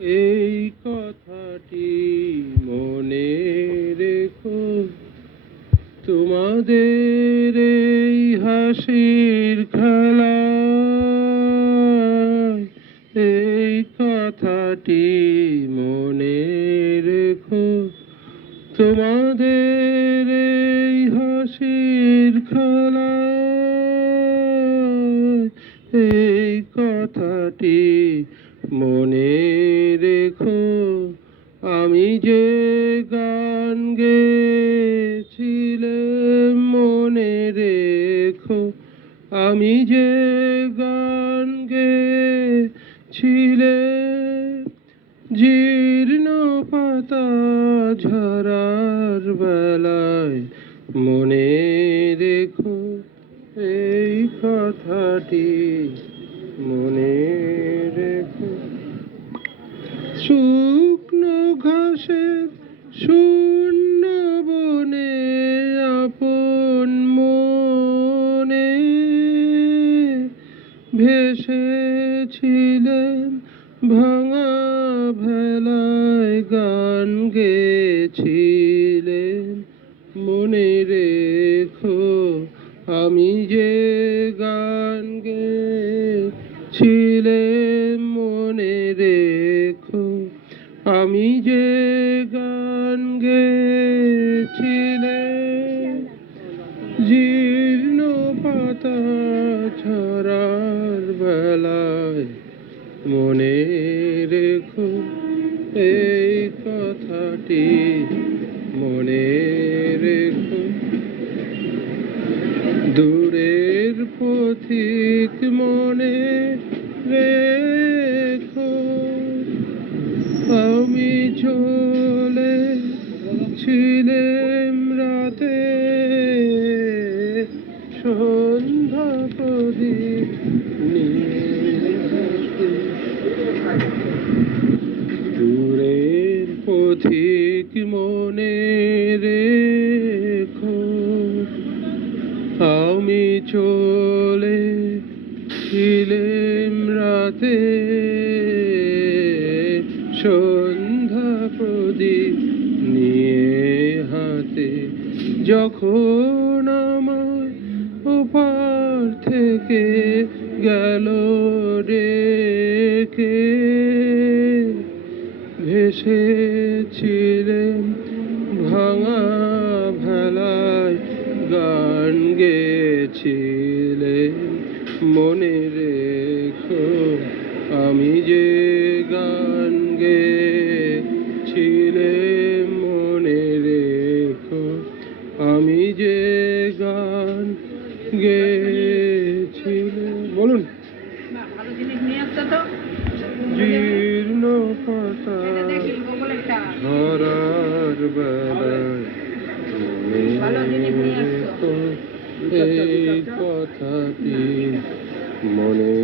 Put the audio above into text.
এই কথাটি মনে রেখো, তোমাদের এই হাসির খেলায় এই কথাটি মনে রেখো, তোমাদের এই হাসির খেলায় এই কথাটি মনে রেখো। আমি যে গান গেয়েছিলাম মনে রেখো, আমি যে গান গেয়েছিলাম, জীর্ণ পাতা ঝরার বেলায় মনে রেখো এই কথাটি মনে রেখো। শুকনো ঘাসের শূন্য বনে আপন মনে ভেসেছিলেন, ভাঙা ভেলায় গান গেয়েছিলেন মনে রেখো। আমি যে গান গেয়েছিলাম মনে রেখো, আমি যে গান গেয়েছিলাম, জীর্ণ পাতা ঝরার বেলায় মনে রেখো এই কথাটি মনে রেখো। দূরের পথিক মনে রেখো, আমি চলেছিলাম রাতে সন্ধ্যা প্রদীপ নিয়ে। দূরের পথিক মনে রেখো, আমি চলেছিলাম রাতে সন্ধ্যা প্রদীপ নিয়ে হাতে। যখন আমার ওপার থেকে গেল রেখে, ভেসেছিলেন ভাঙা ভেলায় গান গেয়েছিলেন মনে রেখো। আমি যে গান গেয়েছিলাম মনে রেখো, আমি যে গান গেয়েছিলাম। বলুন। জীর্ণ পাতা ঝরার বেলায় এই কথাটি মনে